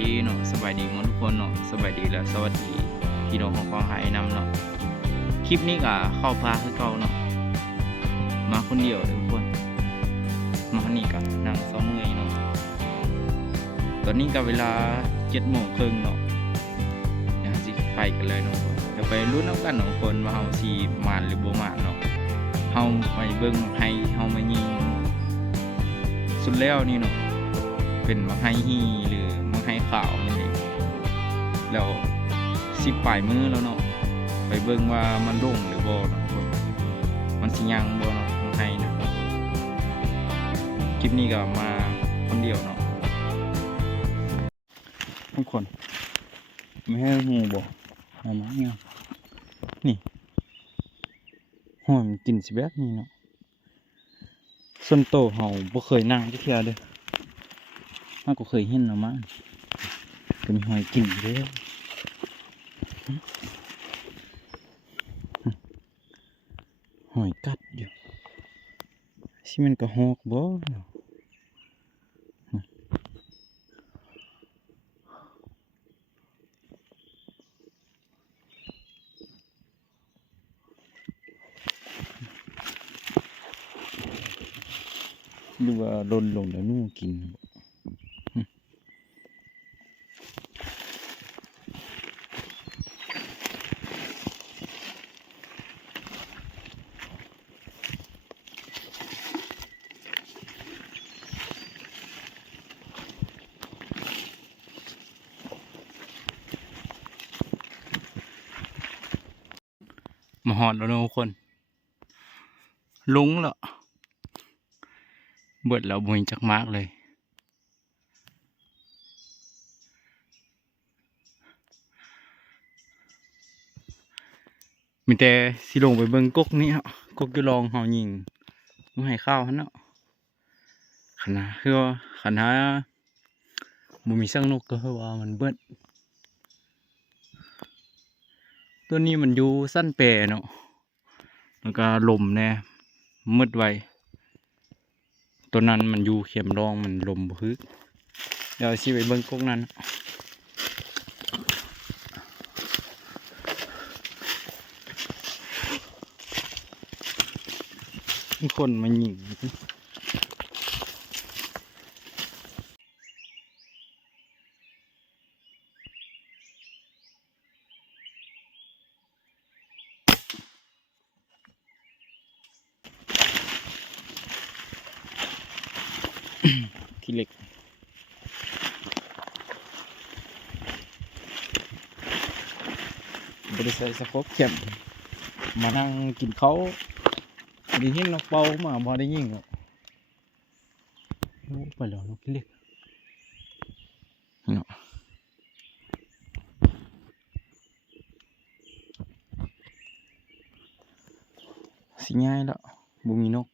ดีเนาะสบายดีหมดทุกคนเนาะสบายดีและสวัสดีพี่น้องของฟังหายนำเนาะคลิปนี้ก็เข้าพาคือเก่าเนาะมาคนเดียวเลยทุกคนมาคนนี้ก็นั่งซ้อมเมื่อยเนาะตอนนี้ก็เวลา7:30เนาะเดี๋ยวสิไปกันเลยเนาะเดี๋ยวไปลุ้นน้ำกันเนาะคนว่าเฮาสิมานหรือบ่มานเนาะเฮาไปเบิ่งให้เฮามายิงสุดแล้วนี่เนาะเป็นมาให้ฮีหรือมาให้ข่าวนี่เองแล้ว10 ปลายมือแล้วเนาะไปเบิ่งว่ามันลงหรือบ่เนาะมันสิยังบ่เนาะมาให้นะคลิปนี้ก็มาคนเดียวเนาะทุกคนไม่ให้หูบ่เอามาเนี่ยนี่หอมกลิ่นสิแบบนี้เนาะส่วนโตเฮาบ่เคยนั่งจักเทื่อเด้อเฮาก็เคยเห็นเนาะมาก็มีหอยกลิ่นอยู่เด้อหอยกัดอยู่สิมันก็ฮอกบ่เนาะหรือว่าหล่นลงแล้วนู่กินมาฮอดแล้วเนาะทุกคนลงแล้วเบิดแล้วบ่มีจักมากเลยมีแต่สิลงไปเบิ่งกกนี้ครับกกอยู่รองเฮายิงบ่ให้ข้าวหั่นเนาะคันนะคือว่าคันหาบ่มีสังนกก็คือว่ามันเบิดตัวนี้มันอยู่สั้นแปรเนาะแล้วก็ลมแน่มืดไวตัวนั้นมันอยู่เข็มรองมันลมบ่ฮึกเดี๋ยวสิไปเบิ่งกกนั้นมีคนมายิงขี้เหล็กบริษัทสกปเข้มมานั่งกินเขาได้ยินนกเป่ามาพอได้ยิงอ่ะไปแล้วนกขี้เหล็กเนาะสิง่ายแล้วบ่มีนก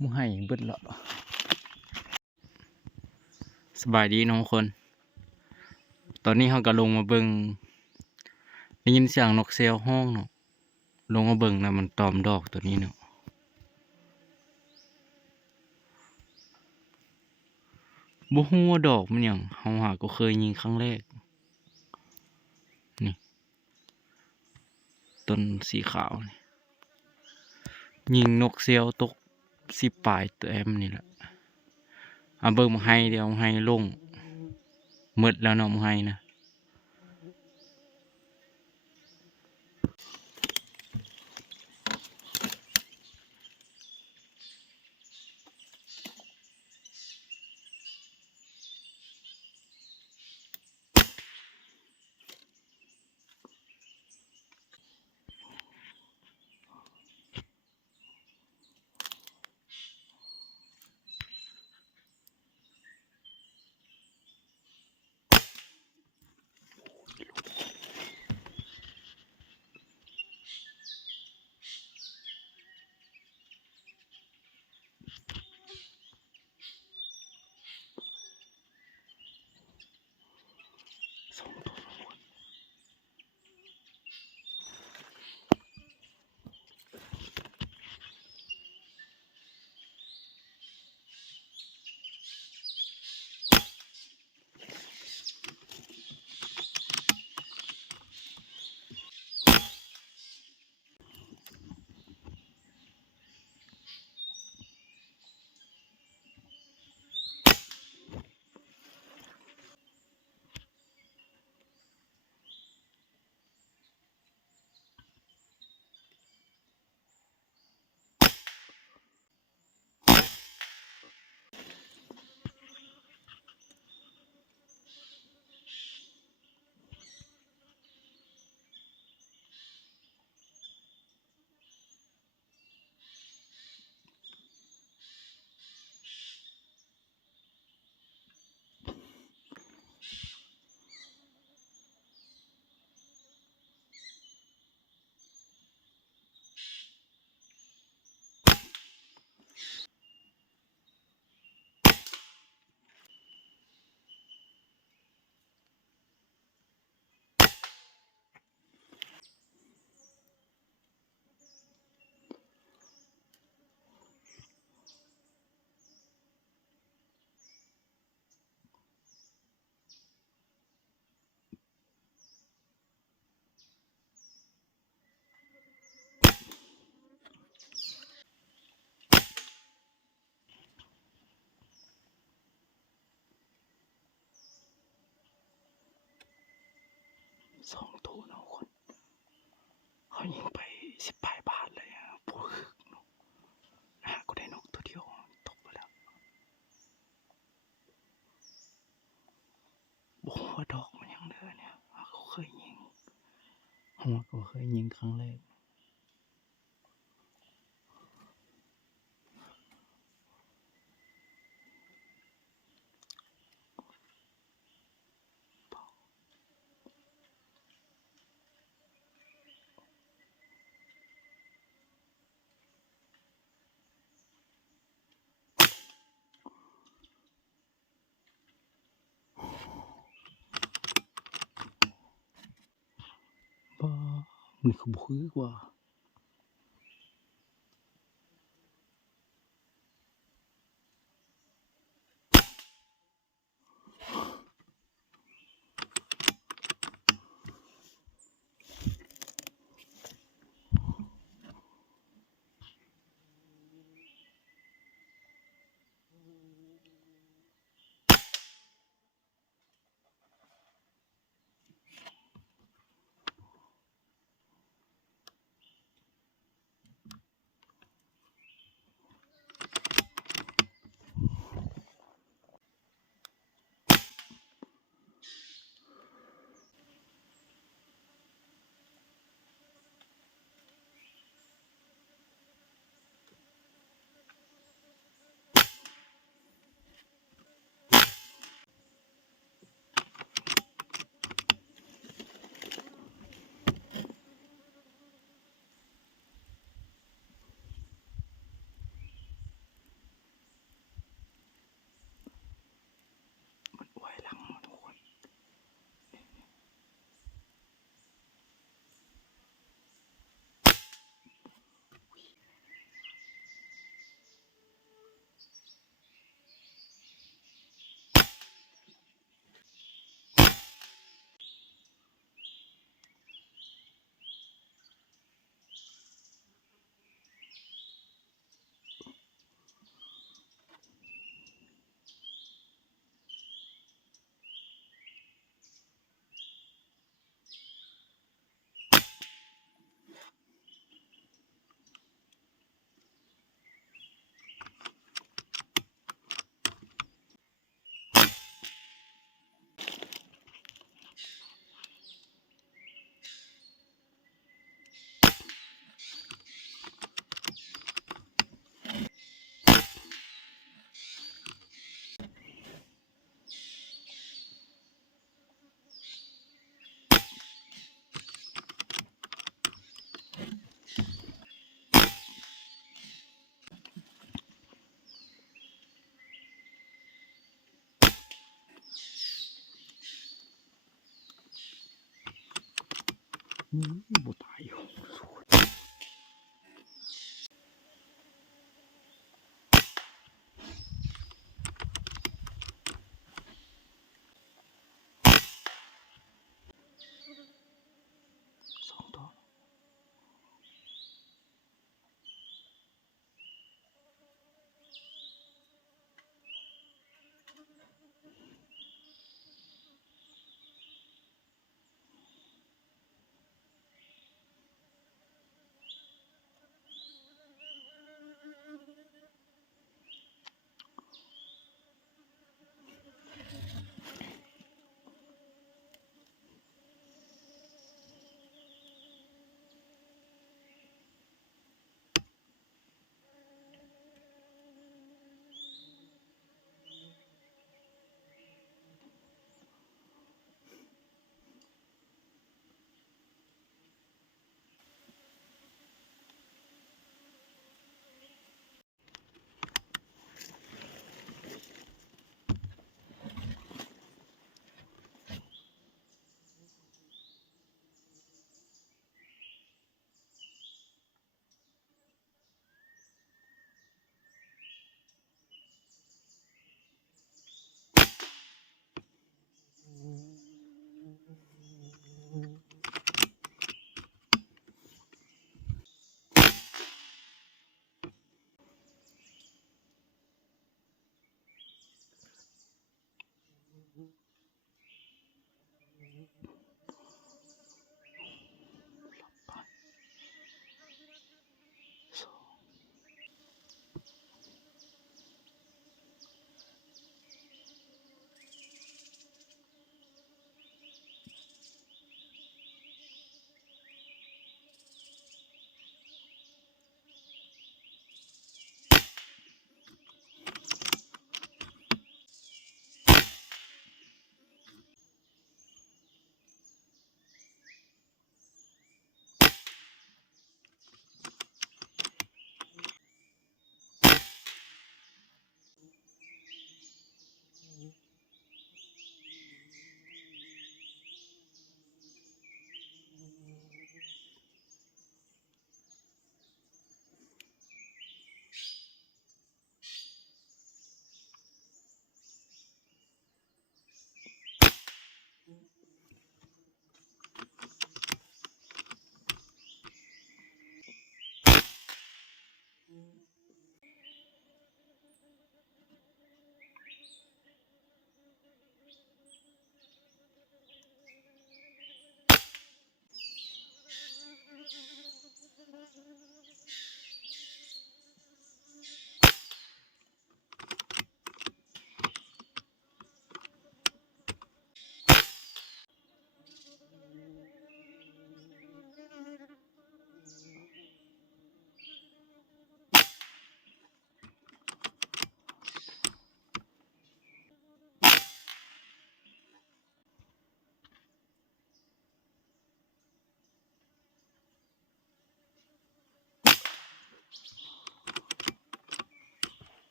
มูให้เบิดแล้วสบายดีน้องคนตอนนี้เขาก็ลงมาเบิ่งได้ยินเสียงนกเซลห้องเนาะลงมาเบิ่งนะมันตอมดอกตัวนี้เนาะบ่ฮู้ว่าดอกมันหยังเฮาหาก็เคยยิงครั้งแรกนี่ต้นสีขาวนี่ยิงนกเซลตก10 ปลายตัวแอมนี่แหละเบิ่งมาให้เดี๋ยวมาให้ลงมืดแล้วเนาะมาให้นะ 2 ตัวเนาะคนเขายิงไป18 บาทเลยอ่ะพวกเนาะกูได้นกตัวเดียวตกไปแล้วบอกว่าดอกมันยังเดินเนี่ยเขาเคยยิงหัวก็เคยยิงครั้งแรกบ้ามันคือบุกว่ามันอวยหลังทุกคนบ่ตายอยู่2 ตัว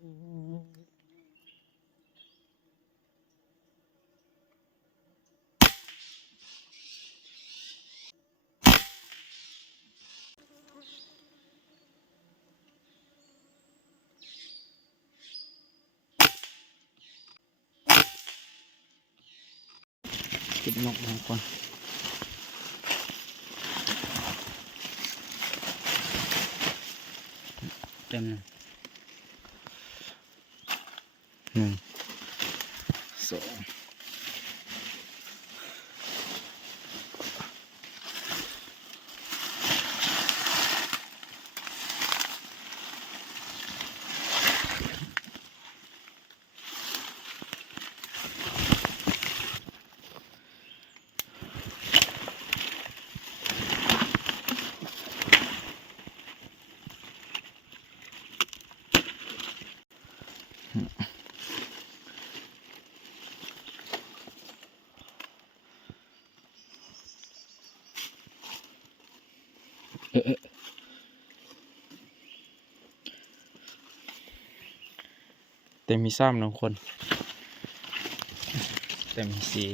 เก็บนกมาก่อนเต็มหนึ่งสองแต่มีซ้ำหนึ่งคนแต่มีสี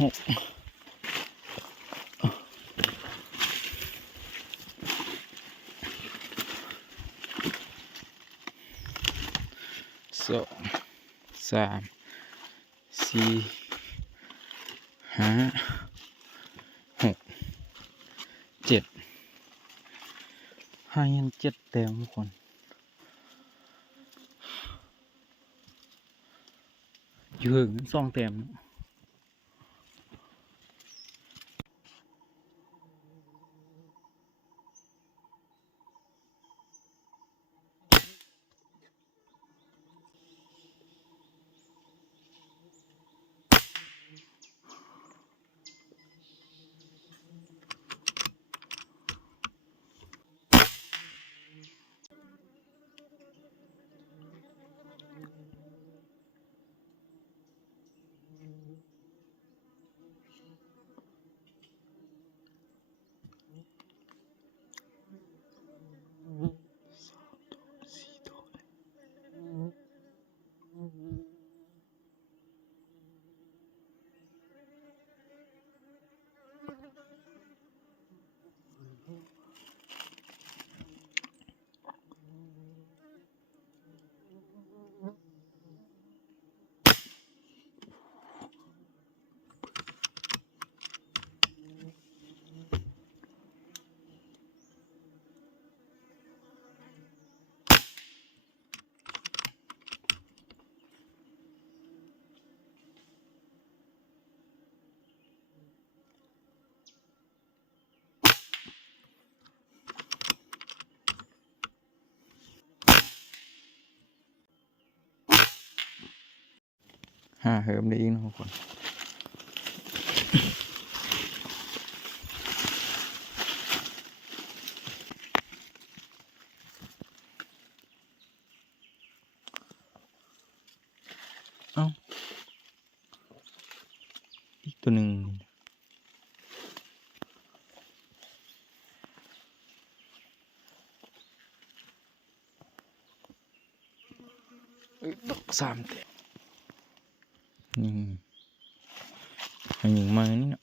หกสองสามสี่ห้าหกเจ็ดห้ายันเจ็ดแต้มทุกคนอยู่หึงสองแต้มเหิมได้อีกนะทุกคนเอ้าอีกตัวหนึ่งสามแต้มอันยิงมานี่เนาะ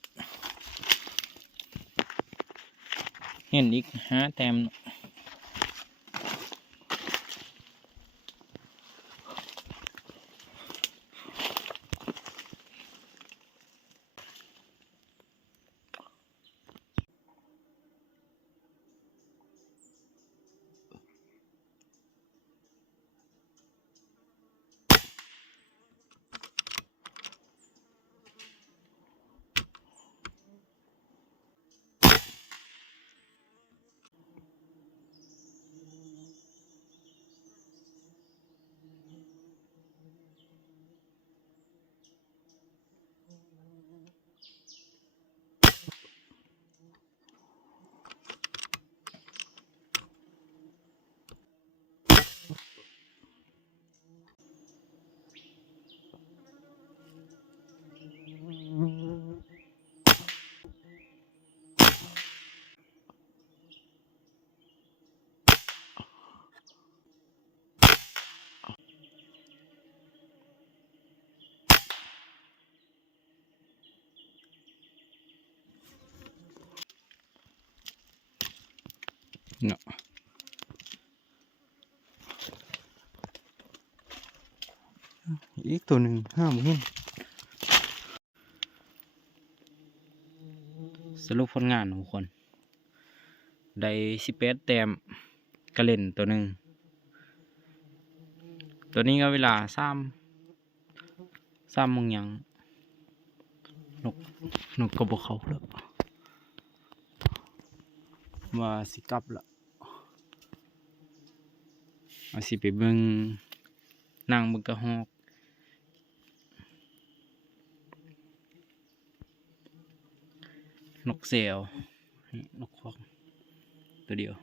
เห็นอีก5 แต้มเนาะ เนาะอีกตัวหนึ่งห้าโมงสรุปผลงานของคนได้18 แต้มกระเล่นตัวหนึ่งตัวนี้ก็เวลา3 โมงยังนกก็บอกเขาแล้วว่าสิกลับละเอาสิไปเบิ่งนั่งเบิ่งกระหอกนกเสียวนกควักตัวเดียว